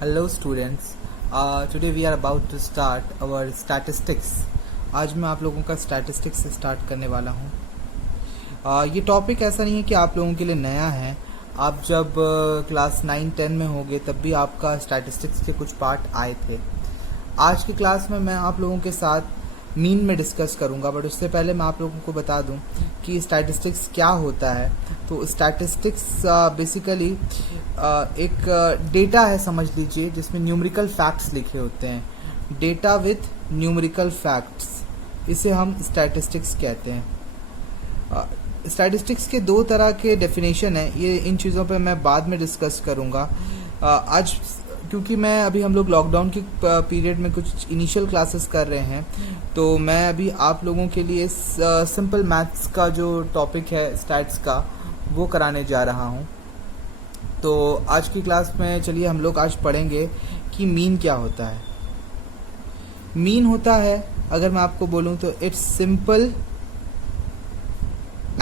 Hello students, today we are about to start our statistics. आज मैं आप लोगों का statistics से start करने वाला हूँ। ये टॉपिक ऐसा नहीं है कि आप लोगों के लिए नया है। आप जब क्लास 9-10 में होंगे तब भी आपका statistics के कुछ पार्ट आए थे। आज की क्लास में मैं आप लोगों के साथ मीन में डिस्कस करूंगा, बट उससे पहले मैं आप लोगों को बता दूं कि स्टैटिस्टिक्स क्या होता है। तो स्टैटिस्टिक्स बेसिकली एक डेटा है, समझ लीजिए, जिसमें न्यूमेरिकल फैक्ट्स लिखे होते हैं। डेटा विथ न्यूमेरिकल फैक्ट्स, इसे हम स्टैटिस्टिक्स कहते हैं। स्टैटिस्टिक्स के दो तरह के डेफिनेशन है, ये इन चीज़ों पे मैं बाद में डिस्कस करूंगा। आज क्योंकि मैं अभी हम लोग लॉकडाउन के पीरियड में कुछ इनिशियल क्लासेस कर रहे हैं, तो मैं अभी आप लोगों के लिए सिंपल मैथ्स का जो टॉपिक है स्टैट्स का, वो कराने जा रहा हूँ। तो आज की क्लास में चलिए हम लोग आज पढ़ेंगे कि मीन क्या होता है। मीन होता है, अगर मैं आपको बोलूँ तो इट्स सिंपल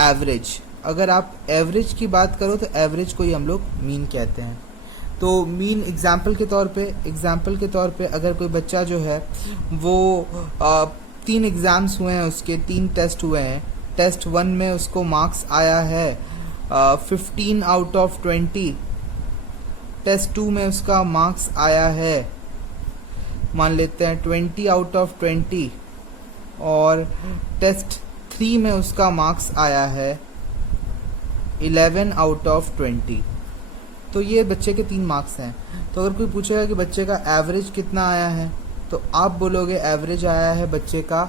एवरेज। अगर आप एवरेज की बात करो तो एवरेज को ही हम लोग मीन कहते हैं। तो मीन एग्जाम्पल के तौर पे अगर कोई बच्चा जो है वो 3 एग्ज़ाम्स हुए हैं, उसके 3 टेस्ट हुए हैं। टेस्ट 1 में उसको मार्क्स आया है 15 आउट ऑफ 20। टेस्ट 2 में उसका मार्क्स आया है, मान लेते हैं 20 आउट ऑफ 20। और टेस्ट 3 में उसका मार्क्स आया है 11 आउट ऑफ 20। तो ये बच्चे के 3 मार्क्स हैं। तो अगर कोई पूछेगा कि बच्चे का एवरेज कितना आया है, तो आप बोलोगे एवरेज आया है बच्चे का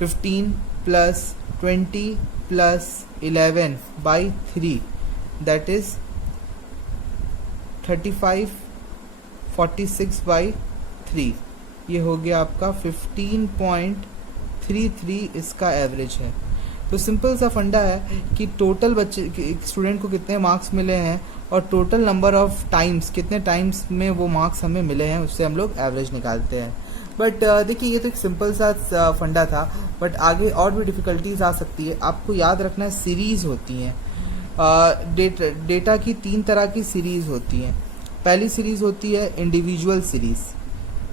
15 plus 20 plus 11 by 3, that is 35 46 by 3। ये हो गया आपका 15.33 इसका एवरेज है। तो सिंपल सा फंडा है कि टोटल बच्चे स्टूडेंट को कितने मार्क्स मिले हैं और टोटल नंबर ऑफ टाइम्स, कितने टाइम्स में वो मार्क्स हमें मिले हैं, उससे हम लोग एवरेज निकालते हैं। बट देखिए, ये तो एक सिंपल सा फंडा था, बट आगे और भी डिफ़िकल्टीज आ सकती है। आपको याद रखना है, सीरीज़ होती हैं। डेटा की 3 तरह की सीरीज़ होती हैं। पहली सीरीज़ होती है इंडिविजुअल सीरीज़।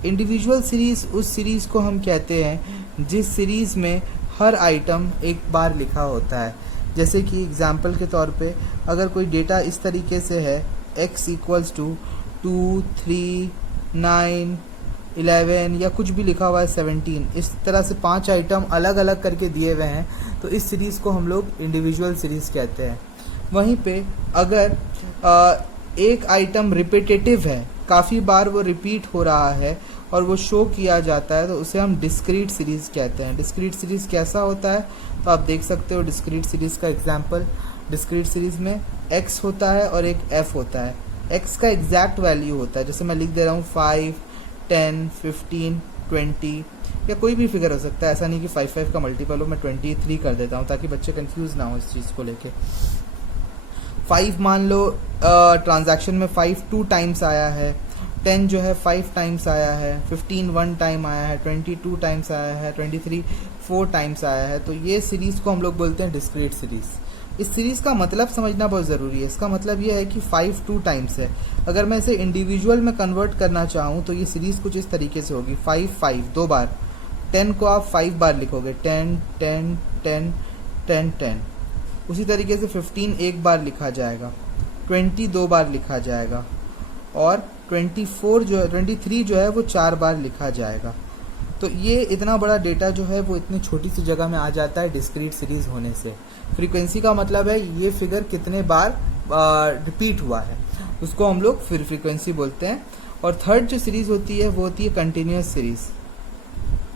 इंडिविजुअल सीरीज़ उस सीरीज़ को हम कहते हैं जिस सीरीज़ में हर आइटम एक बार लिखा होता है। जैसे कि एग्जाम्पल के तौर पे अगर कोई डेटा इस तरीके से है, x इक्वल्स टू 2 3 9 11 या कुछ भी लिखा हुआ है 17, इस तरह से 5 आइटम अलग अलग करके दिए हुए हैं, तो इस सीरीज़ को हम लोग इंडिविजुअल सीरीज़ कहते हैं। वहीं पे अगर एक आइटम रिपीटेटिव है, काफ़ी बार वो रिपीट हो रहा है और वो शो किया जाता है, तो उसे हम डिस्क्रीट सीरीज़ कहते हैं। डिस्क्रीट सीरीज़ कैसा होता है, तो आप देख सकते हो डिस्क्रीट सीरीज़ का एग्जांपल। डिस्क्रीट सीरीज़ में x होता है और एक f होता है। x का एग्जैक्ट वैल्यू होता है, जैसे मैं लिख दे रहा हूँ 5 10 15 20, या कोई भी फिगर हो सकता है। ऐसा नहीं कि 5 का मल्टीपल हो। मैं 23 कर देता हूँ ताकि बच्चे कंफ्यूज ना हो इस चीज़ को लेके। 5 मान लो ट्रांजैक्शन में 5 2 टाइम्स आया है, 10 जो है 5 टाइम्स आया है, 15 1 टाइम आया है, 22 टाइम्स आया है, 23 4 टाइम्स आया है। तो ये सीरीज़ को हम लोग बोलते हैं डिस्क्रीट सीरीज़। इस सीरीज़ का मतलब समझना बहुत ज़रूरी है। इसका मतलब ये है कि 5 2 टाइम्स है। अगर मैं इसे इंडिविजुअल में कन्वर्ट करना चाहूँ तो ये सीरीज़ कुछ इस तरीके से होगी। 5 5 2 बार, 10 को आप 5 बार लिखोगे, 10 10 10 10 10। उसी तरीके से 15 एक बार लिखा जाएगा, 20 2 बार लिखा जाएगा, और 23 जो है वो 4 बार लिखा जाएगा। तो ये इतना बड़ा डेटा जो है वो इतनी छोटी सी जगह में आ जाता है डिस्क्रीट सीरीज होने से। फ्रीक्वेंसी का मतलब है ये फिगर कितने बार रिपीट हुआ है, उसको हम लोग फिर फ्रीक्वेंसी बोलते हैं। और थर्ड जो सीरीज होती है वो होती है कंटिन्यूस सीरीज।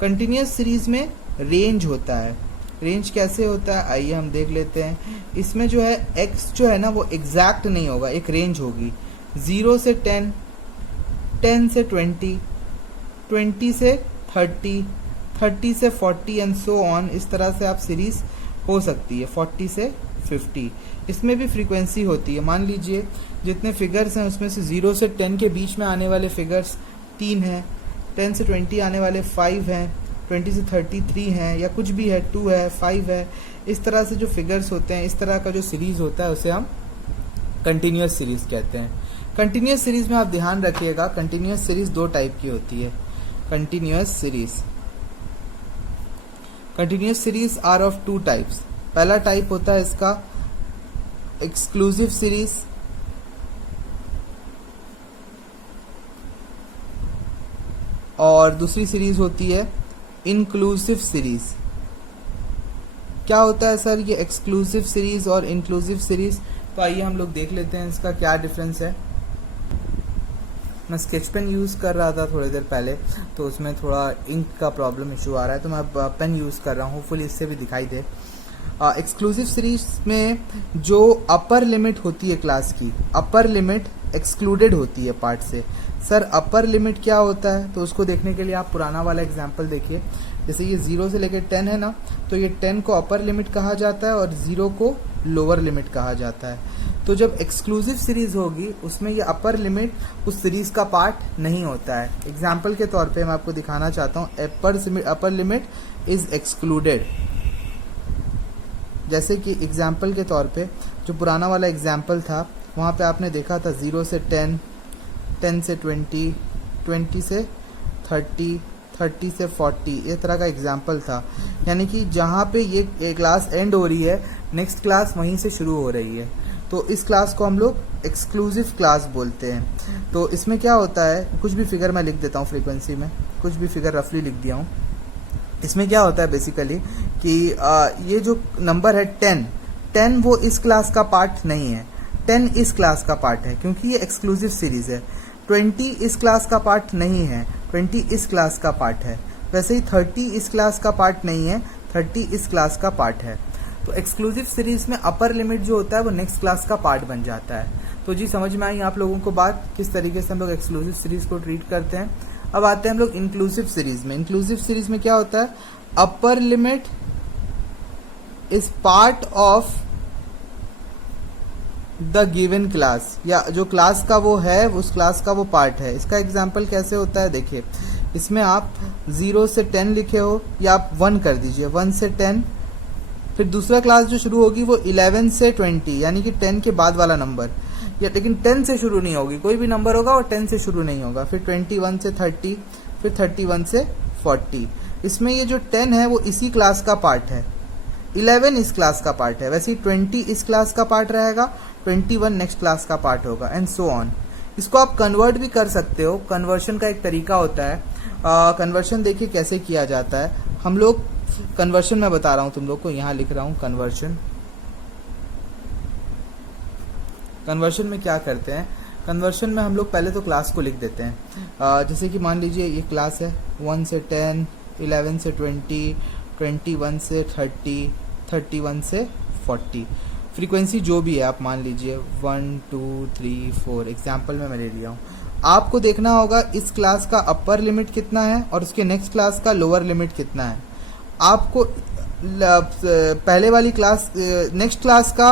कंटिन्यूस सीरीज में रेंज होता है। रेंज कैसे होता है, आइए हम देख लेते हैं। इसमें जो है x जो है ना वो एग्जैक्ट नहीं होगा, एक रेंज होगी। 0 से 10, 10 से 20, 20 से 30, 30 से 40 एंड सो ऑन। इस तरह से आप सीरीज हो सकती है, 40 से 50। इसमें भी फ्रीक्वेंसी होती है। मान लीजिए जितने फिगर्स हैं उसमें से 0 से 10 के बीच में आने वाले फिगर्स 3 हैं, 10 से 20 आने वाले 5 हैं, 20 से 33 हैं, या कुछ भी है, 2 है, 5 है। इस तरह से जो फिगर्स होते हैं, इस तरह का जो सीरीज होता है उसे हम कंटिन्यूस सीरीज कहते हैं। कंटिन्यूस सीरीज में आप ध्यान रखिएगा, कंटिन्यूस सीरीज दो टाइप की होती है। Continuous series are of two types. पहला टाइप होता है इसका एक्सक्लूसिव सीरीज, और दूसरी सीरीज होती है इंक्लूसिव सीरीज। क्या होता है सर ये एक्सक्लूसिव सीरीज और इंक्लूसिव सीरीज? तो आइए हम लोग देख लेते हैं इसका क्या डिफरेंस है। मैं स्केच पेन यूज़ कर रहा था थोड़ी देर पहले, तो उसमें थोड़ा इंक का प्रॉब्लम इशू आ रहा है, तो मैं अब पेन यूज़ कर रहा हूँ, होपफुली इससे भी दिखाई दे। एक्सक्लूसिव सीरीज में जो अपर लिमिट होती है क्लास की, अपर लिमिट एक्सक्लूडेड होती है पार्ट से। सर अपर लिमिट क्या होता है? तो उसको देखने के लिए आप पुराना वाला एग्जाम्पल देखिए। जैसे ये 0 से लेकर 10 है ना, तो ये 10 को अपर लिमिट कहा जाता है और 0 को लोअर लिमिट कहा जाता है। तो जब एक्सक्लूसिव सीरीज होगी उसमें ये अपर लिमिट उस सीरीज का पार्ट नहीं होता है। एग्जाम्पल के तौर पे मैं आपको दिखाना चाहता हूँ, अपर लिमिट इज एक्सक्लूडेड। जैसे कि एग्जाम्पल के तौर पे जो पुराना वाला एग्जाम्पल था, वहाँ पे आपने देखा था 0 से 10, 10 से 20, 20 से 30, 30 से 40, ये तरह का एग्जाम्पल था। यानी कि जहाँ पे ये क्लास एंड हो रही है, नेक्स्ट क्लास वहीं से शुरू हो रही है। तो इस क्लास को हम लोग एक्सक्लूसिव क्लास बोलते हैं। तो इसमें क्या होता है, कुछ भी फिगर मैं लिख देता हूँ फ्रीक्वेंसी में, कुछ भी फिगर रफली लिख दिया हूँ। इसमें क्या होता है बेसिकली कि ये जो नंबर है 10 वो इस क्लास का पार्ट नहीं है, 10 इस क्लास का पार्ट है क्योंकि ये एक्सक्लूसिव सीरीज है। 20 इस क्लास का पार्ट नहीं है, 20 इस क्लास का पार्ट है। वैसे ही 30 इस क्लास का पार्ट नहीं है, 30 इस क्लास का पार्ट है। तो एक्सक्लूसिव सीरीज में अपर लिमिट जो होता है वो नेक्स्ट क्लास का पार्ट बन जाता है। तो जी समझ में आई आप लोगों को बात, किस तरीके से हम लोग एक्सक्लूसिव सीरीज को ट्रीट करते हैं। अब आते हैं हम लोग इंक्लूसिव सीरीज में। इंक्लूसिव सीरीज में क्या होता है, upper limit is part of the given class, या जो क्लास का वो है उस क्लास का वो पार्ट है। इसका एग्जाम्पल कैसे होता है देखिए, इसमें आप 0 से 10 लिखे हो या आप 1 कर दीजिए, 1 से 10, फिर दूसरा क्लास जो शुरू होगी वो 11 से 20, यानी कि 10 के बाद वाला नंबर, या लेकिन 10 से शुरू नहीं होगी, कोई भी नंबर होगा और 10 से शुरू नहीं होगा। फिर 21 से 30, फिर 31 से 40। इसमें ये जो 10 है वो इसी क्लास का पार्ट है, 11 इस क्लास का पार्ट है, वैसे ही 20 इस क्लास का पार्ट रहेगा, 21 नेक्स्ट क्लास का पार्ट होगा, एंड सो ऑन। इसको आप कन्वर्ट भी कर सकते हो, कन्वर्शन का एक तरीका होता है। कन्वर्शन देखिए कैसे किया जाता है। हम लोग कन्वर्शन में बता रहा हूं तुम लोग को, यहाँ लिख रहा हूं कन्वर्शन। कन्वर्शन में क्या करते हैं, कन्वर्शन में हम लोग पहले तो क्लास को लिख देते हैं। जैसे कि मान लीजिए ये क्लास है 1 से 10, 11 से 20, 21 से 30, 31 से 40। फ्रीक्वेंसी जो भी है आप मान लीजिए 1 2 3 4, एग्जाम्पल में मैं ले लिया हूँ। आपको देखना होगा इस क्लास का अपर लिमिट कितना है और उसके नेक्स्ट क्लास का लोअर लिमिट कितना है। आपको पहले वाली क्लास नेक्स्ट क्लास का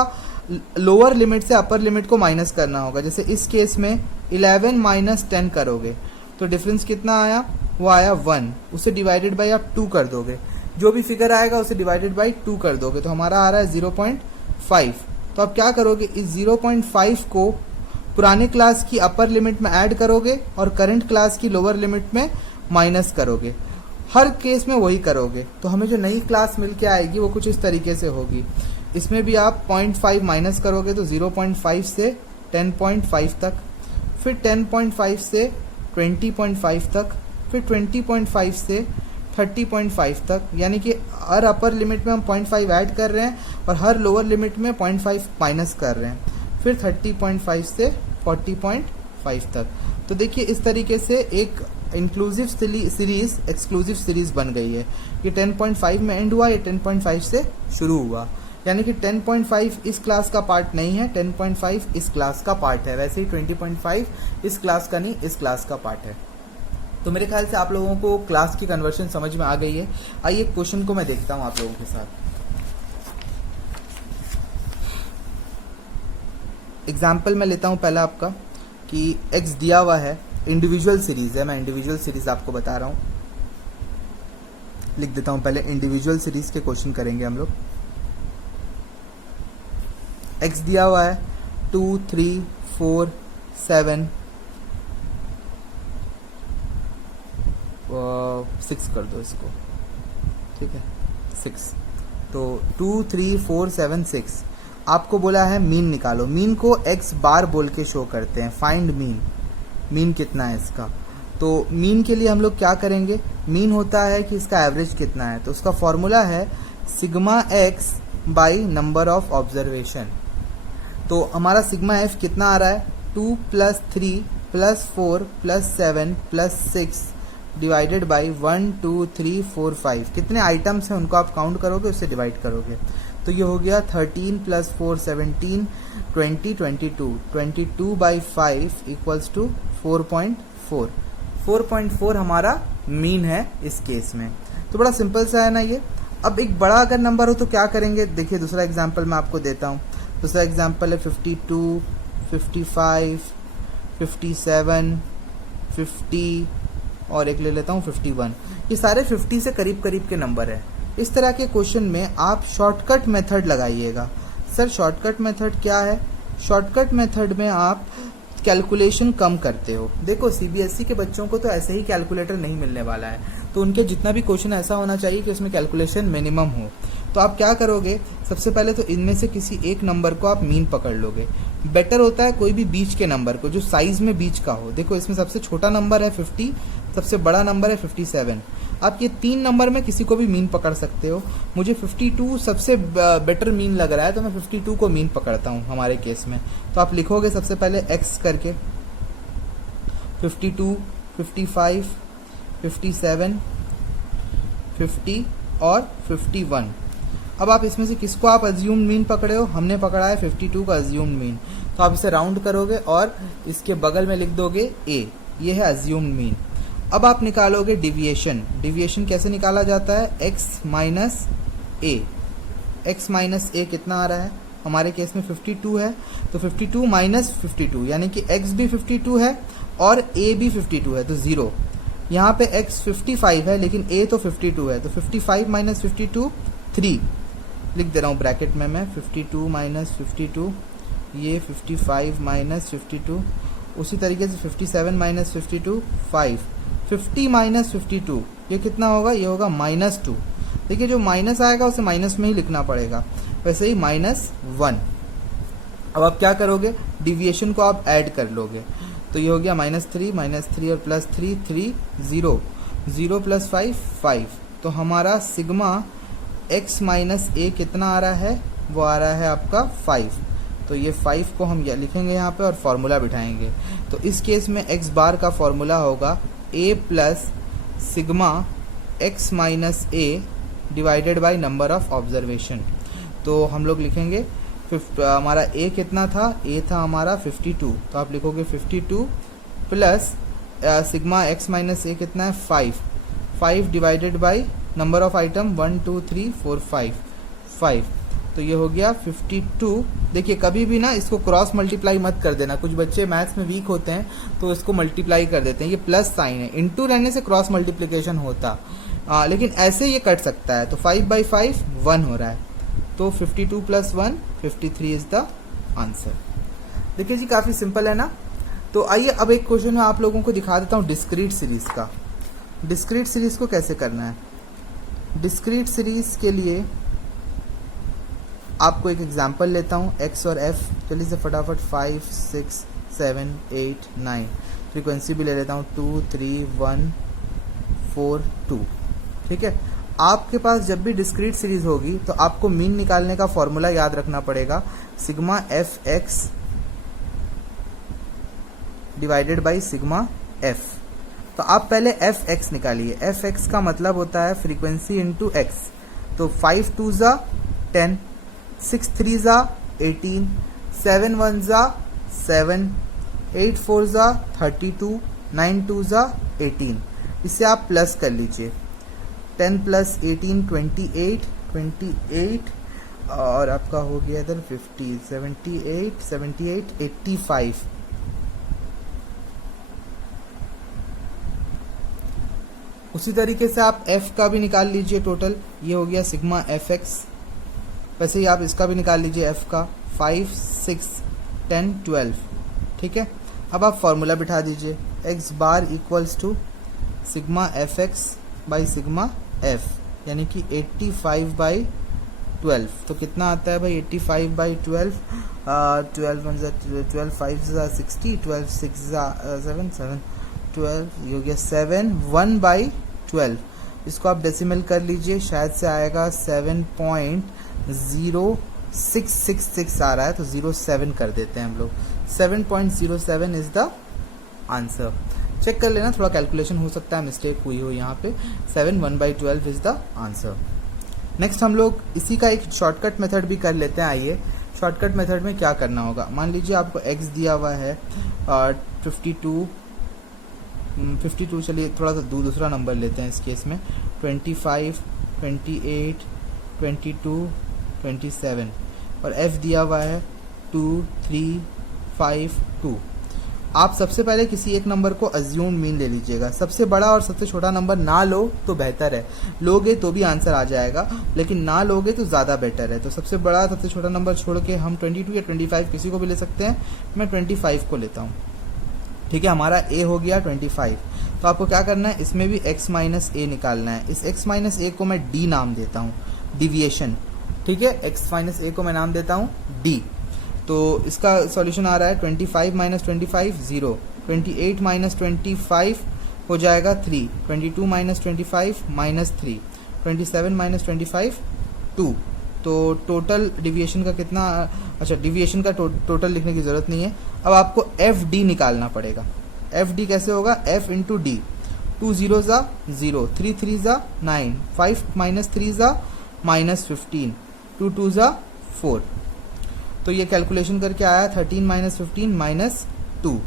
लोअर लिमिट से अपर लिमिट को माइनस करना होगा। जैसे इस केस में 11 माइनस 10 करोगे तो डिफरेंस कितना आया, वो आया 1, उसे डिवाइडेड बाई आप 2 कर दोगे, जो भी फिगर आएगा उसे डिवाइडेड बाई 2 कर दोगे, तो हमारा आ रहा है 0.5। तो आप क्या करोगे, इस 0.5 को पुराने क्लास की अपर लिमिट में ऐड करोगे और करंट क्लास की लोअर लिमिट में माइनस करोगे। हर केस में वही करोगे, तो हमें जो नई क्लास मिल के आएगी वो कुछ इस तरीके से होगी। इसमें भी आप 0.5 माइनस करोगे तो 0.5 से 10.5 तक, फिर 10.5 से 20.5 तक, फिर 20.5 से 30.5 तक, यानी कि हर अपर लिमिट में हम 0.5 ऐड कर रहे हैं और हर लोअर लिमिट में 0.5 माइनस कर रहे हैं, फिर 30.5 से 40.5 तक। तो देखिए इस तरीके से एक इंक्लूसिव सीरीज एक्सक्लूसिव सीरीज बन गई है। ये 10.5 में एंड हुआ, ये 10.5 से शुरू हुआ, यानी कि 10.5 इस क्लास का पार्ट नहीं है, 10.5 इस क्लास का पार्ट है। वैसे ही 20.5 इस क्लास का नहीं, इस क्लास का पार्ट है। तो मेरे ख्याल से आप लोगों को क्लास की कन्वर्शन समझ में आ गई है। आइए क्वेश्चन को मैं देखता हूं आप लोगों के साथ। एग्जाम्पल मैं लेता हूं पहला आपका कि एक्स दिया हुआ है, इंडिविजुअल सीरीज है, मैं इंडिविजुअल सीरीज आपको बता रहा हूं। लिख देता हूं पहले, इंडिविजुअल सीरीज के क्वेश्चन करेंगे हम लोग। एक्स दिया हुआ है 2 3 4 7 6 कर दो इसको, ठीक है 6। तो 2 3 4 7 6। आपको बोला है मीन निकालो। मीन को x बार बोल के शो करते हैं, फाइंड मीन। मीन कितना है इसका? तो मीन के लिए हम लोग क्या करेंगे, मीन होता है कि इसका एवरेज कितना है, तो उसका फॉर्मूला है sigma x by number of observation. तो हमारा सिग्मा एफ कितना आ रहा है, 2 + 3 + 4 + 7 + 6 डिवाइडेड बाई 1 2 3 4 5। कितने आइटम्स हैं उनको आप काउंट करोगे, उससे डिवाइड करोगे, तो ये हो गया 13 + 4 17 20 22 22/5 = 4.4। 4.4 हमारा मीन है इस केस में। तो बड़ा सिंपल सा है ना ये। अब एक बड़ा अगर नंबर हो तो क्या करेंगे, देखिए दूसरा एग्जांपल मैं आपको देता हूँ। दूसरा एग्जांपल है 52 55 57 50 और एक ले लेता हूँ 51। ये सारे 50 से करीब करीब के नंबर है। इस तरह के क्वेश्चन में आप शॉर्टकट मेथड लगाइएगा। सर शॉर्टकट मेथड क्या है? शॉर्टकट मेथड में आप कैलकुलेशन कम करते हो। देखो सीबीएसई के बच्चों को तो ऐसे ही कैलकुलेटर नहीं मिलने वाला है, तो उनके जितना भी क्वेश्चन ऐसा होना चाहिए कि उसमें कैलकुलेशन मिनिमम हो। तो आप क्या करोगे, सबसे पहले तो इनमें से किसी एक नंबर को आप मीन पकड़ लोगे। बेटर होता है कोई भी बीच के नंबर को, जो साइज में बीच का हो। देखो इसमें सबसे छोटा नंबर है 50, सबसे बड़ा नंबर है 57। आप ये 3 नंबर में किसी को भी मीन पकड़ सकते हो। मुझे 52 सबसे बेटर मीन लग रहा है, तो मैं 52 को मीन पकड़ता हूँ हमारे केस में। तो आप लिखोगे सबसे पहले x करके 52 55 57 50 और 51। अब आप इसमें से किसको आप अज्यूम मीन पकड़े हो? हमने पकड़ा है 52 का अज्यूम मीन। तो आप इसे राउंड करोगे और इसके बगल में लिख दोगे a, ये है अज्यूम मीन। अब आप निकालोगे डिविएशन। डिविएशन कैसे निकाला जाता है, x minus a। x minus a कितना आ रहा है, हमारे केस में 52 है, तो 52 माइनस 52 यानी कि x भी 52 है और a भी 52 है, तो 0। यहाँ पे x 55 है लेकिन a तो 52 है, तो 55 माइनस 52 3 लिख दे रहा हूँ ब्रैकेट में मैं। 52 माइनस 52, ये 55 माइनस 52, उसी तरीके से 57 माइनस 52 5। 50 माइनस 52 ये कितना होगा, ये होगा -2। देखिए जो माइनस आएगा उसे माइनस में ही लिखना पड़ेगा, वैसे ही -1। अब आप क्या करोगे, डिविएशन को आप ऐड कर लोगे, तो ये हो गया -3 और +3 3 0 0 + 5 5। तो हमारा सिग्मा x माइनस a कितना आ रहा है, वो आ रहा है आपका 5। तो ये 5 को हम लिखेंगे यहाँ पे और फॉर्मूला बिठाएंगे। तो इस केस में x बार का फॉर्मूला होगा a plus sigma x minus a divided by number of observation. तो हम लोग लिखेंगे हमारा a कितना था, a था हमारा 52, तो आप लिखोगे 52 plus sigma x minus a कितना है 5 divided by number of item 1 2 3 4 5। तो ये हो गया 52। देखिए कभी भी ना इसको क्रॉस मल्टीप्लाई मत कर देना, कुछ बच्चे मैथ्स में वीक होते हैं तो इसको मल्टीप्लाई कर देते हैं। ये प्लस साइन है, इनटू रहने से क्रॉस मल्टीप्लिकेशन होता, लेकिन ऐसे ये कट सकता है। तो 5/5 1 हो रहा है, तो 52 + 1 53 इज द आंसर। देखिए जी काफ़ी सिंपल है ना। तो आइए अब एक क्वेश्चन मैं आप लोगों को दिखा देता हूँ डिस्क्रीट सीरीज का। डिस्क्रीट सीरीज को कैसे करना है, डिस्क्रीट सीरीज के लिए आपको एक एग्जांपल लेता हूँ, x और f। चलिए से फटाफट 5 6 7 8 9। फ्रीक्वेंसी भी ले लेता हूँ 2 3 1 4 2। ठीक है, आपके पास जब भी डिस्क्रीट सीरीज होगी तो आपको मीन निकालने का फॉर्मूला याद रखना पड़ेगा, sigma f x divided by sigma f. तो आप पहले एफ एक्स निकालिए। एफ एक्स का मतलब होता है फ्रीक्वेंसी इंटू एक्स। तो 5 2 ज़ा 10, 6 3 ज़ा 18, 7 1 ज़ा 7, 8 4 ज़ा 32, 9 2 ज़ा 18। इसे आप प्लस कर लीजिए, 10 + 18 28 और आपका हो गया इधर 50 78 85। उसी तरीके से आप f का भी निकाल लीजिए टोटल, ये हो गया सिग्मा एफ एक्स। वैसे ही आप इसका भी निकाल लीजिए f का 5 6 10 12। ठीक है, अब आप फॉर्मूला बिठा दीजिए, x bar equals to sigma f x by sigma f, यानी कि 85/12। तो कितना आता है भाई 85/12? 12 5 60, 12 6 7 7 12, ये हो गया 7 1/12। इसको आप डेसिमल कर लीजिए, शायद से आएगा 7.0666 आ रहा है, तो 07 कर देते हैं हम लोग। 7.07 इज द आंसर। चेक कर लेना, थोड़ा कैलकुलेशन हो सकता है मिस्टेक हुई हो यहाँ पे। 7 1/12 इज द आंसर। नेक्स्ट हम लोग इसी का एक शॉर्टकट मेथड भी कर लेते हैं। आइए शॉर्टकट मेथड में क्या करना होगा। मान लीजिए आपको x दिया हुआ है 52, चलिए थोड़ा सा दूसरा नंबर लेते हैं इस केस में, 25 28 22 27, और f दिया हुआ है 2 3 5 2। आप सबसे पहले किसी एक नंबर को अज्यूम मीन ले लीजिएगा। सबसे बड़ा और सबसे छोटा नंबर ना लो तो बेहतर है, लोगे तो भी आंसर आ जाएगा, लेकिन ना लोगे तो ज़्यादा बेटर है। तो सबसे बड़ा सबसे छोटा नंबर छोड़ के हम 22 या 25 किसी को भी ले सकते हैं। मैं 25 को लेता हूँ, ठीक है। हमारा a हो गया 25। तो आपको क्या करना है, इसमें भी x माइनस ए निकालना है। इस x माइनस ए को मैं d नाम देता हूँ, डिविएशन, ठीक है। x माइनस ए को मैं नाम देता हूँ d। तो इसका सॉल्यूशन आ रहा है 25 माइनस 25 0, 28 माइनस 25 हो जाएगा 3, 22 माइनस 25 -3, 27 माइनस 25 2। तो टोटल डिविएशन का कितना, अच्छा डिविएशन का टोटल लिखने की ज़रूरत नहीं है। अब आपको एफ डी निकालना पड़ेगा। एफ डी कैसे होगा, f इंटू डी। 2 0 ज़ा 0, 3 3 ज़ा 9, 5 माइनस 3 ज़ा -15, 2 2 ज़ा 4। तो ये कैलकुलेशन करके आया 13 माइनस 15 -2।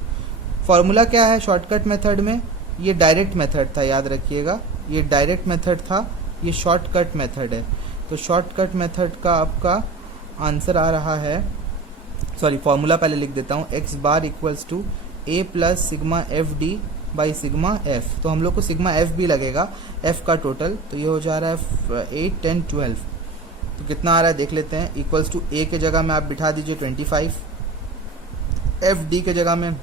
फॉर्मूला क्या है शॉर्टकट मेथड में, ये डायरेक्ट मेथड था, याद रखिएगा, ये डायरेक्ट मेथड था, ये शॉर्टकट मेथड है। तो शॉर्टकट मेथड का आपका आंसर आ रहा है, सॉरी फॉर्मूला पहले लिख देता हूँ, x bar equals to a plus sigma f d by sigma f. तो हम लोग को सिग्मा एफ भी लगेगा, एफ का टोटल, तो ये हो जा रहा है 8 10 12। तो कितना आ रहा है देख लेते हैं। इक्वल्स टू a के जगह में आप बिठा दीजिए 25, एफ डी के जगह में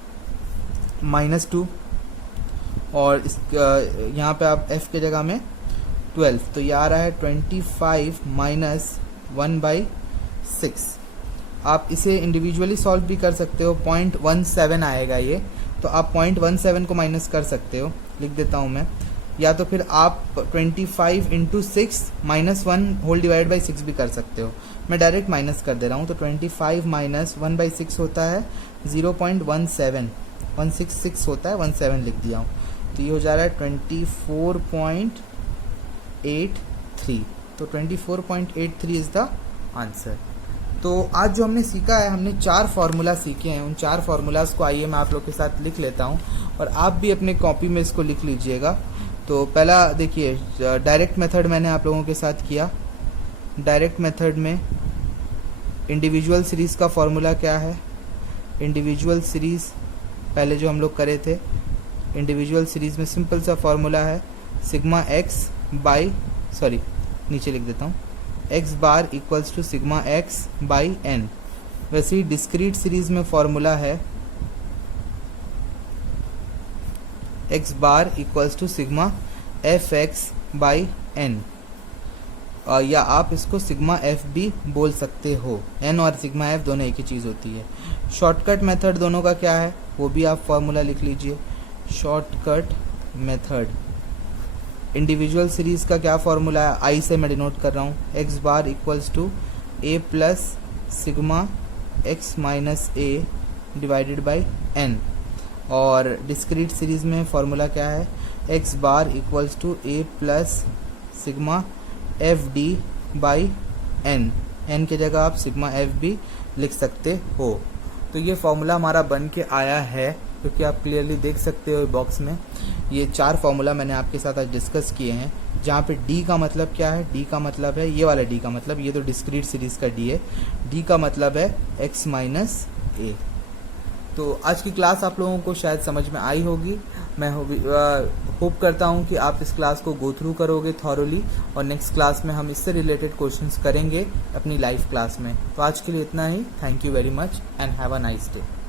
-2, और इस यहाँ पे आप f के जगह में 12। तो ये आ रहा है 25 माइनस 1/6। आप इसे इंडिविजुअली सॉल्व भी कर सकते हो, 0.17 आएगा ये, तो आप 0.17 को माइनस कर सकते हो, लिख देता हूँ मैं। या तो फिर आप 25 इंटू 6 -1 होल डिवाइड बाई 6 भी कर सकते हो। मैं डायरेक्ट माइनस कर दे रहा हूँ, तो 25 माइनस 1/6 होता है 0.17, 166 होता है, 17 लिख दिया हूँ। तो ये हो जा रहा है 24.83। तो 24.83 इज़ द आंसर। तो आज जो हमने सीखा है, हमने 4 फार्मूला सीखे हैं। उन 4 फार्मूलाज को आइए मैं आप लोग के साथ लिख लेता हूँ, और आप भी अपने कॉपी में इसको लिख लीजिएगा। तो पहला देखिए, डायरेक्ट मेथड मैंने आप लोगों के साथ किया। डायरेक्ट मेथड में इंडिविजुअल सीरीज़ का फॉर्मूला क्या है, इंडिविजुअल सीरीज़ पहले जो हम लोग करे थे, इंडिविजुअल सीरीज़ में सिंपल सा फॉर्मूला है सिग्मा एक्स बाई, सॉरी नीचे लिख देता हूँ, x bar equals to sigma x by n. वैसे ही डिस्क्रीट सीरीज में फॉर्मूला है x bar equals to sigma f x by n, या आप इसको सिग्मा एफ भी बोल सकते हो। एन और सिग्मा एफ दोनों एक ही चीज़ होती है। शॉर्टकट मेथड दोनों का क्या है वो भी आप फॉर्मूला लिख लीजिए। शॉर्टकट मेथड इंडिविजुअल सीरीज़ का क्या फॉर्मूला है, आई से मैं डिनोट कर रहा हूँ, x bar equals to a plus sigma x minus a divided by n. और डिस्क्रीट सीरीज़ में फॉर्मूला क्या है, x bar equals to a plus sigma f d by n. N के जगह आप सिग्मा एफ भी लिख सकते हो। तो ये फॉर्मूला हमारा बन के आया है, क्योंकि आप क्लियरली देख सकते हो बॉक्स में ये 4 फार्मूला मैंने आपके साथ आज डिस्कस किए हैं। जहाँ पे डी का मतलब क्या है, डी का मतलब है ये वाला डी का मतलब, ये तो डिस्क्रीट सीरीज़ का डी है, डी का मतलब है एक्स माइनस ए। तो आज की क्लास आप लोगों को शायद समझ में आई होगी। मैं होप करता हूँ कि आप इस क्लास को गो थ्रू करोगे थॉरोली, और नेक्स्ट क्लास में हम इससे रिलेटेड क्वेश्चंस करेंगे अपनी लाइव क्लास में। तो आज के लिए इतना ही। Thank you very much and have a nice day.